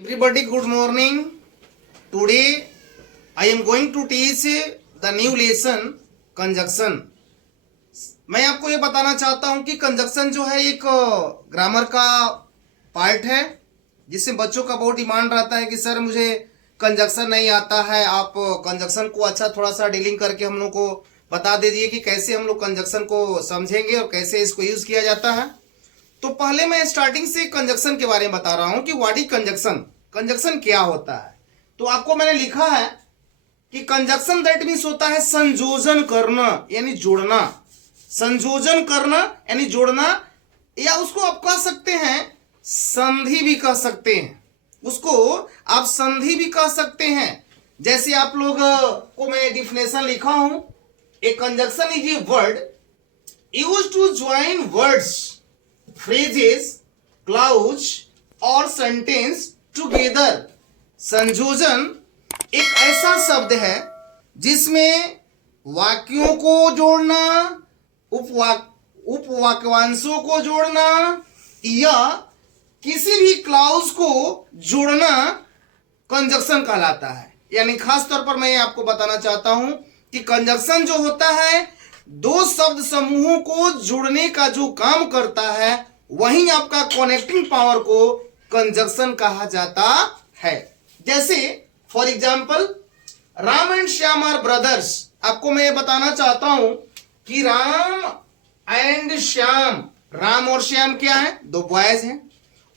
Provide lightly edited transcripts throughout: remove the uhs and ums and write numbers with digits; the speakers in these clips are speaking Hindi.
Everybody, good morning. Today I am going to teach the new lesson conjunction. मैं आपको ये बताना चाहता हूं कि कंजक्शन जो है एक ग्रामर का पार्ट है जिससे बच्चों का बहुत डिमांड रहता है कि सर मुझे कंजक्शन नहीं आता है, आप कंजक्शन को अच्छा थोड़ा सा डीलिंग करके हम लोग को बता दीजिए कि कैसे हम लोग कंजक्शन को समझेंगे और कैसे इसको यूज किया जाता है। तो पहले मैं स्टार्टिंग से कंजक्शन के बारे में बता रहा हूं कि व्हाट इज कंजक्शन, कंजक्शन क्या होता है। तो आपको मैंने लिखा है कि कंजक्शन दैट मीन्स होता है संयोजन करना यानी जोड़ना, संयोजन करना यानी जोड़ना, या उसको आप कह सकते हैं संधि भी कह सकते हैं, उसको आप संधि भी कह सकते हैं। जैसे आप लोग को मैं डिफिनेशन लिखा हूं, a conjunction is a word used to join words, phrases, clause और sentence together। संयोजन एक ऐसा शब्द है जिसमें वाक्यों को जोड़ना, उपवाक्यांशों को जोड़ना या किसी भी क्लाउज को जोड़ना कंजक्शन कहलाता है। यानी खास तौर पर मैं आपको बताना चाहता हूं कि कंजक्शन जो होता है दो शब्द समूहों को जोड़ने का जो काम करता है वहीं आपका कनेक्टिंग पावर को कंजक्शन कहा जाता है। जैसे for example Ram and Shyam are brothers. आपको मैं ये बताना चाहता हूं कि राम एंड श्याम, राम और श्याम क्या है, दो बॉयज हैं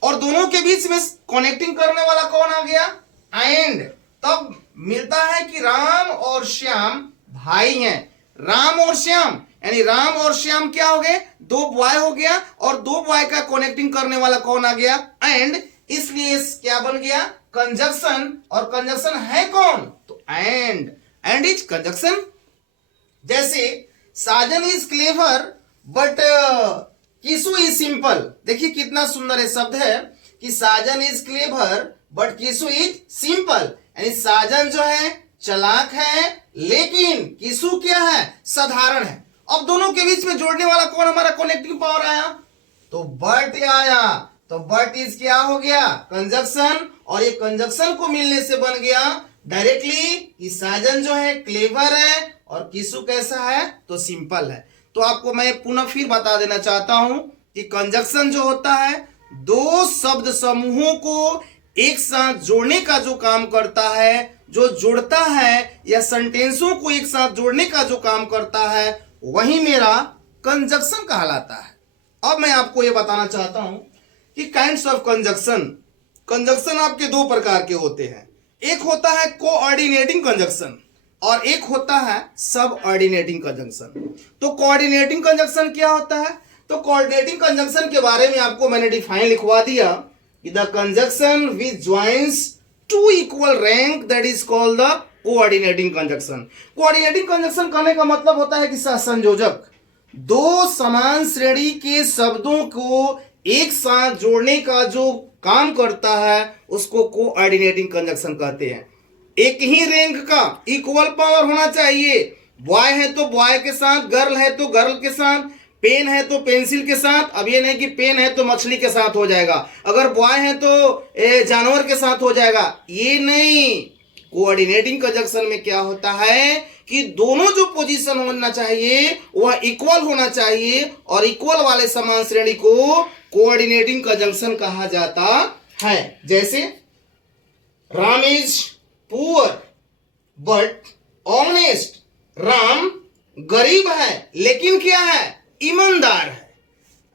और दोनों के बीच में कनेक्टिंग करने वाला कौन आ गया, एंड। तब मिलता है कि राम और श्याम भाई हैं। राम और श्याम यानी राम और श्याम क्या हो गए, दो बॉय हो गया और दो बॉय का कनेक्टिंग करने वाला कौन आ गया, एंड। इसलिए क्या बन गया, कंजक्शन। और कंजक्शन है कौन, तो एंड, एंड इज कंजक्शन। जैसे साजन इज क्लेवर बट किसु इज सिंपल। देखिए कितना सुंदर है शब्द है कि साजन इज क्लेवर बट किसु इज सिंपल, यानी साजन जो है चालाक है लेकिन किसु क्या है, साधारण है। अब दोनों के बीच में जोड़ने वाला कौन हमारा कनेक्टिंग पावर आया, तो बट आया। तो बट इज क्या हो गया, कंजक्शन। और ये कंजक्शन को मिलने से बन गया डायरेक्टली कि साजन जो है क्लेवर है और किसु कैसा है, तो सिंपल है। तो आपको मैं पुनः फिर बता देना चाहता हूं कि कंजक्शन जो होता है दो शब्द समूहों को एक साथ जोड़ने का जो काम करता है, जो जोड़ता है, या सेंटेंसों को एक साथ जोड़ने का जो काम करता है वही मेरा कंजक्शन कहलाता है। अब मैं आपको यह बताना चाहता हूं कि काइंड्स ऑफ कंजक्शन। कंजक्शन आपके दो प्रकार के होते हैं, एक होता है कोऑर्डिनेटिंग कंजक्शन और एक होता है सब ऑर्डिनेटिंग कंजक्शन। तो कोऑर्डिनेटिंग कंजक्शन क्या होता है, तो कोऑर्डिनेटिंग कंजक्शन के बारे में आपको मैंने डिफाइन लिखवा दिया कि the conjunction which joins two equal rank that is called the coordinating conjunction. Coordinating conjunction कहने का मतलब होता है कि संयोजक दो समान श्रेणी के शब्दों को एक साथ जोड़ने का जो काम करता है उसको कोऑर्डिनेटिंग कंजक्शन कहते हैं। एक ही रैंक का इक्वल पावर होना चाहिए, बॉय है तो बॉय के साथ, गर्ल है तो गर्ल के साथ, पेन है तो पेंसिल के साथ। अब ये नहीं कि पेन है तो मछली के साथ हो जाएगा, अगर बॉय है तो जानवर के साथ हो जाएगा, ये नहीं। कोऑर्डिनेटिंग कंजक्शन में क्या होता है कि दोनों जो पोजीशन होना चाहिए वह इक्वल होना चाहिए और इक्वल वाले समान श्रेणी को कोऑर्डिनेटिंग कंजक्शन कहा जाता है। जैसे Ram is poor but honest. Ram गरीब है लेकिन क्या है, ईमानदार है।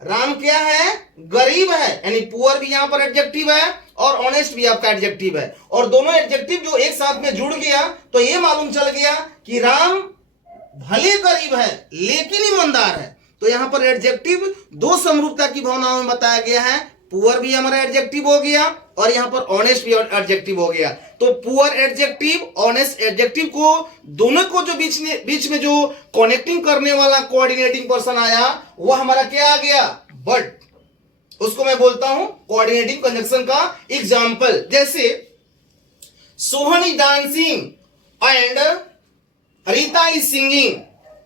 राम क्या है, गरीब है, यानी पुअर भी यहां पर एडजेक्टिव है और ऑनेस्ट भी आपका एडजेक्टिव है, और दोनों एडजेक्टिव जो एक साथ में जुड़ गया तो ये मालूम चल गया कि राम भले गरीब है लेकिन ईमानदार है। तो यहां पर एडजेक्टिव दो समरूपता की भावनाओं में बताया गया है, पुअर भी हमारा एडजेक्टिव हो गया और यहां पर ऑनेस्ट भी एडजेक्टिव हो गया। तो पुअर एडजेक्टिव, ऑनेस्ट एडजेक्टिव को दोनों को जो बीच में जो कनेक्टिंग करने वाला कोऑर्डिनेटिंग पर्सन आया वह हमारा क्या आ गया, बट। उसको मैं बोलता हूं कोऑर्डिनेटिंग कंजक्शन का एग्जांपल। जैसे Sohan is dancing and Rita is singing.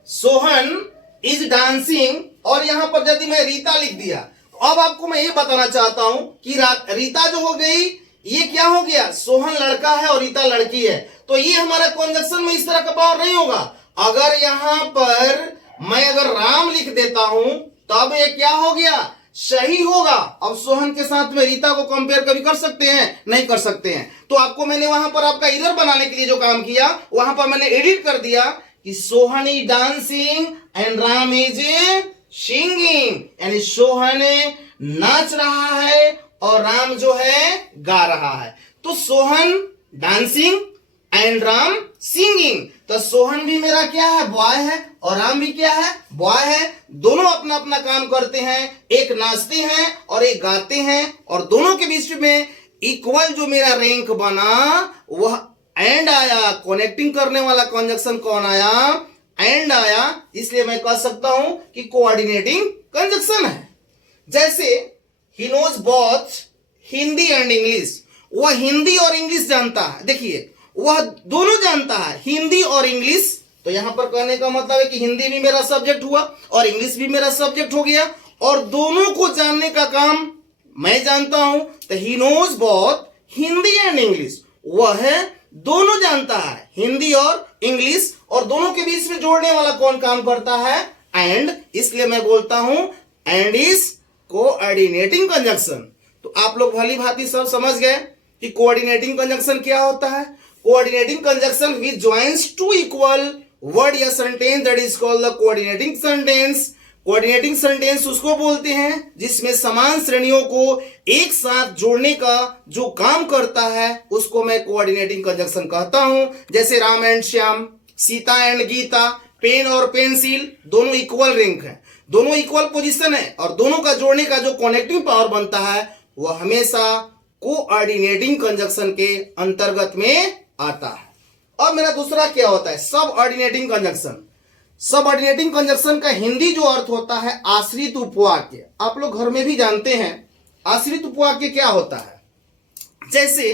Sohan is dancing और यहां पर यदि मैं रीता लिख दिया, अब आपको मैं ये बताना चाहता हूं कि रीता जो हो गई ये क्या हो गया, सोहन लड़का है और रीता लड़की है, तो ये हमारा कॉन्जक्शन में इस तरह का पावर नहीं होगा। अगर यहां पर मैं अगर राम लिख देता हूं तब ये क्या हो गया, सही होगा। अब सोहन के साथ में रीता को कंपेयर कभी कर सकते हैं, नहीं कर सकते हैं। तो आपको मैंने वहां पर आपका इरर बनाने के लिए जो काम किया, वहां पर मैंने एडिट कर दिया कि Sohan is dancing and Ram is singing, यानी सोहन नाच रहा है और राम जो है गा रहा है। तो Sohan dancing and Ram singing, तो सोहन भी मेरा क्या है, बॉय है, और राम भी क्या है, बॉय है। दोनों अपना अपना काम करते हैं, एक नाचते हैं और एक गाते हैं, और दोनों के बीच में इक्वल जो मेरा रैंक बना वह एंड आया। कनेक्टिंग करने वाला कंजक्शन कौन आया, एंड आया। इसलिए मैं कह सकता हूं कि कोऑर्डिनेटिंग कंजक्शन है। जैसे he knows both Hindi and English, वह हिंदी और इंग्लिश जानता है। देखिए वह दोनों जानता है, हिंदी और इंग्लिश। तो यहां पर कहने का मतलब है कि हिंदी भी मेरा सब्जेक्ट हुआ और इंग्लिश भी मेरा सब्जेक्ट हो गया, और दोनों को जानने का काम मैं जानता हूं। तो he knows both Hindi and English, वह दोनों जानता है, हिंदी और इंग्लिश, और दोनों के बीच में जोड़ने वाला कौन काम करता है, एंड। इसलिए मैं बोलता हूं एंड इज कोऑर्डिनेटिंग कंजक्शन। तो आप लोग भली भांति सब समझ गए कि कोऑर्डिनेटिंग कंजक्शन क्या होता है। Coordinating conjunction which joins two equal word या sentence, that is called the coordinating sentence. Coordinating sentence उसको बोलते हैं जिसमें समान श्रेणियों को एक साथ जोड़ने का जो काम करता है उसको मैं कोऑर्डिनेटिंग कंजक्शन कहता हूं। जैसे Ram and Shyam, Sita and Gita, pen और पेंसिल, दोनों इक्वल रैंक है, दोनों इक्वल पोजीशन है, और दोनों का जोड़ने का जो कनेक्टिंग पावर बनता है वह हमेशा कोऑर्डिनेटिंग कंजक्शन के अंतर्गत में आता है। अब मेरा दूसरा क्या होता है, सब ऑर्डिनेटिंग कंजक्शन। सब ऑर्डिनेटिंग कंजक्शन का हिंदी जो अर्थ होता है आश्रित उपवाक्य। आप लोग घर में भी जानते हैं आश्रित उपवाक्य क्या होता है। जैसे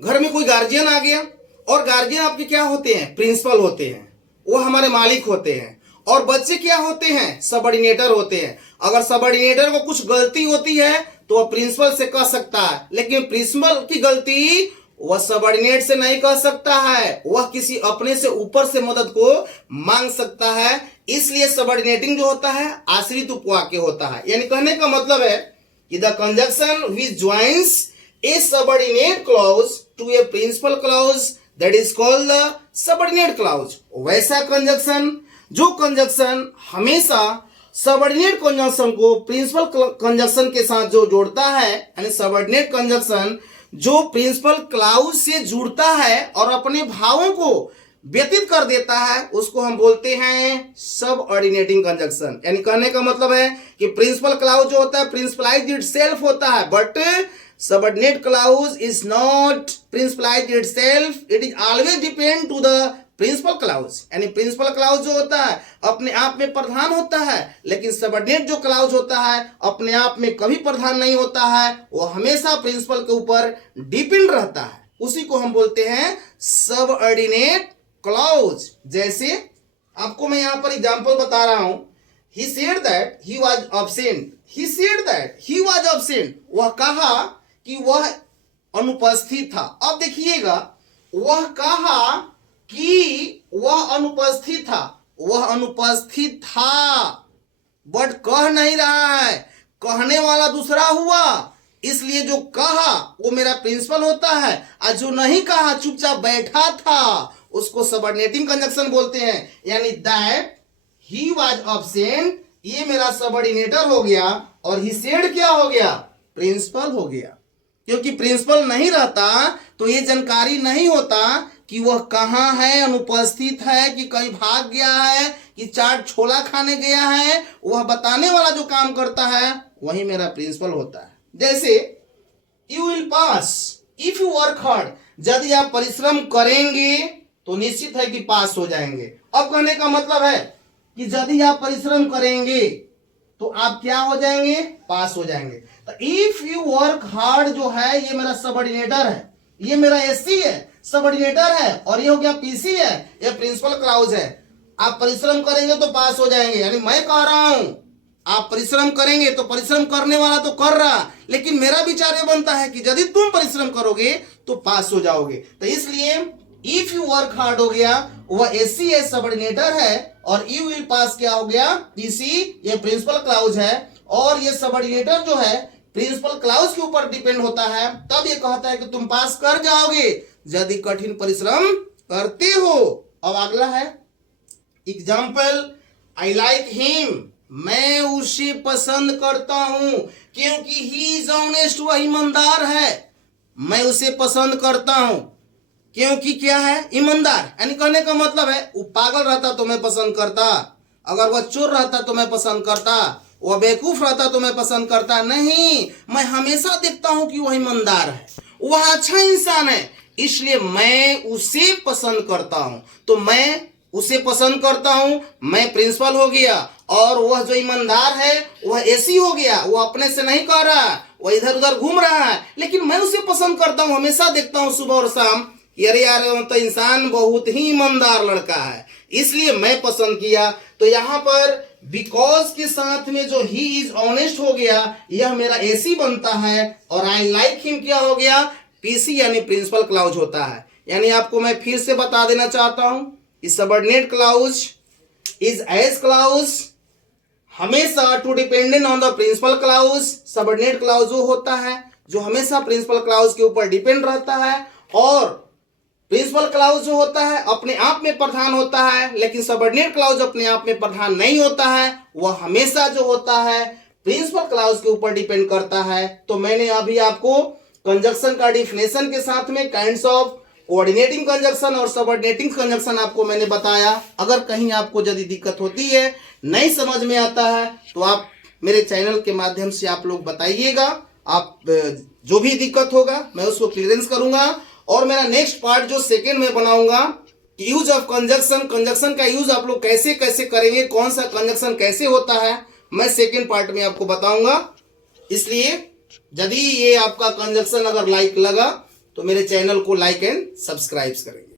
घर में कोई गार्जियन आ गया, और गार्जियन आपके क्या होते हैं, प्रिंसिपल होते हैं, वो हमारे मालिक होते हैं, और बच्चे क्या होते हैं, सबऑर्डिनेटर होते हैं। अगर सबऑर्डिनेटर को कुछ गलती होती है तो वह प्रिंसिपल से कह सकता है, लेकिन प्रिंसिपल की गलती वह सबऑर्डिनेट से नहीं कह सकता है, वह किसी अपने से ऊपर से मदद को मांग सकता है। इसलिए सबऑर्डिनेटिंग जो होता है आश्रित उपवाक्य होता है। यानी कहने का मतलब है कि the conjunction which joins a subordinate clause to a principal clause, that is called the subordinate clause. वैसा कंजक्शन, जो कंजक्शन हमेशा सबऑर्डिनेट कंजक्शन को प्रिंसिपल कंजक्शन के साथ जो जोड़ता है, यानी सबऑर्डिनेट कंजक्शन जो प्रिंसिपल क्लाउज से जुड़ता है और अपने भावों को व्यतीत कर देता है, उसको हम बोलते हैं सब ऑर्डिनेटिंग कंजक्शन। यानी कहने का मतलब है कि प्रिंसिपल क्लाउज जो होता है प्रिंसिपलाइज इटसेल्फ होता है, but subordinate clause is not principalise itself, it is always depend to the principal clause. यानी प्रिंसिपल क्लाउज जो होता है अपने आप में प्रधान होता है, लेकिन सबऑर्डिनेट जो क्लाउज होता है अपने आप में कभी प्रधान नहीं होता है, वो हमेशा प्रिंसिपल के ऊपर डिपेंड रहता है। उसी को हम बोलते हैं सबऑर्डिनेट क्लाउज। जैसे आपको मैं यहां पर एग्जांपल बता रहा हूं, he said that he was absent, he said that he was absent, वह कहा कि वह अनुपस्थित था। अब देखिएगा, वह कहा कि वह अनुपस्थित था, वह अनुपस्थित था, बट कह नहीं रहा है, कहने वाला दूसरा हुआ। इसलिए जो कहा वो मेरा प्रिंसिपल होता है, और जो नहीं कहा चुपचाप बैठा था उसको सबऑर्डिनेटिंग कंजक्शन बोलते हैं। यानी दैट ही वाज एब्सेंट, ये मेरा सबऑर्डिनेटर हो गया, और ही सेड क्या हो गया, प्रिंसिपल हो गया। क्योंकि प्रिंसिपल नहीं रहता तो ये जानकारी नहीं होता कि वह कहाँ है, अनुपस्थित है कि कहीं भाग गया है कि चाट छोला खाने गया है। वह बताने वाला जो काम करता है वही मेरा प्रिंसिपल होता है। जैसे you will pass if you work hard, यदि आप परिश्रम करेंगे तो निश्चित है कि पास हो जाएंगे। अब कहने का मतलब है कि यदि आप परिश्रम करेंगे तो आप क्या हो जाएंगे, पास हो जाएंगे। तो इफ यू वर्क हार्ड जो है ये मेरा सबऑर्डिनेटर है, ये मेरा एससी है, सबऑर्डिनेटर है, और ये हो गया पीसी है, ये प्रिंसिपल क्लाउज है। आप परिश्रम करेंगे तो पास हो जाएंगे। यानी मैं कह रहा हूं आप परिश्रम करेंगे तो परिश्रम करने वाला तो कर रहा, लेकिन मेरा विचार ये बनता है कि यदि तुम परिश्रम करोगे तो पास हो जाओगे। तो इसलिए इफ यू वर्क हार्ड हो गया, वह एसी ए सबऑर्डिनेटर है, और यू विल पास क्या हो गया, पीसी ये प्रिंसिपल क्लाउज है, और ये सबऑर्डिनेटर जो है प्रिंसिपल क्लाउज के ऊपर डिपेंड होता है। तब ये कहता है कि तुम पास कर जाओगे यदि कठिन परिश्रम करते हो। अब अगला है एग्जाम्पल, आई लाइक हिम, मैं उसे पसंद करता हूं क्योंकि ही इज ऑनेस्ट, वह ईमानदार है। मैं उसे पसंद करता हूं क्योंकि क्या है, ईमानदार। यानी कहने का मतलब है वो पागल रहता तो मैं पसंद करता, अगर वह चोर रहता तो मैं पसंद करता, वह बेवकूफ रहता तो मैं पसंद करता नहीं। मैं हमेशा देखता हूं कि वह ईमानदार है, वह अच्छा इंसान है, इसलिए मैं उसे पसंद करता हूं। तो मैं उसे पसंद करता हूं, मैं प्रिंसिपल हो गया, और वह जो ईमानदार है वह एसी हो गया। वह अपने से नहीं कर रहा, वह इधर उधर घूम रहा है, लेकिन मैं उसे पसंद करता हूं। हमेशा देखता हूं सुबह और शाम, अरे यार तो इंसान बहुत ही ईमानदार लड़का है, इसलिए मैं पसंद किया। तो यहाँ पर बिकॉज के साथ में जो ही इज ऑनेस्ट हो गया, यह मेरा एसी बनता है, और आई लाइक हिम क्या हो गया, पीसी यानी प्रिंसिपल क्लाउज होता है। यानी आपको मैं फिर से बता देना चाहता हूं, इस subordinate clause is as clause हमेशा to dependent on the principal clause. Subordinate clause वो होता है जो हमेशा प्रिंसिपल क्लाउज के ऊपर डिपेंड रहता है, और प्रिंसिपल क्लाउज जो होता है अपने आप में प्रधान होता है, लेकिन सबऑर्डिनेट क्लाउज अपने आप में प्रधान नहीं होता है, वह हमेशा जो होता है प्रिंसिपल क्लाउज के ऊपर डिपेंड करता है। तो मैंने अभी आपको कंजक्शन का डिफिनेशन के साथ में काइंड्स ऑफ कोऑर्डिनेटिंग कंजक्शन और सबऑर्डिनेटिंग कंजक्शन आपको मैंने बताया। अगर कहीं आपको यदि दिक्कत होती है, नहीं समझ में आता है, तो आप मेरे चैनल के माध्यम से आप लोग बताइएगा। आप जो भी दिक्कत होगा मैं उसको क्लियरेंस करूंगा, और मेरा नेक्स्ट पार्ट जो सेकेंड में बनाऊंगा, यूज ऑफ कंजक्शन, कंजक्शन का यूज आप लोग कैसे कैसे करेंगे, कौन सा कंजक्शन कैसे होता है, मैं सेकेंड पार्ट में आपको बताऊंगा। इसलिए यदि ये आपका कंजक्शन अगर लाइक लगा तो मेरे चैनल को लाइक एंड सब्सक्राइब करेंगे।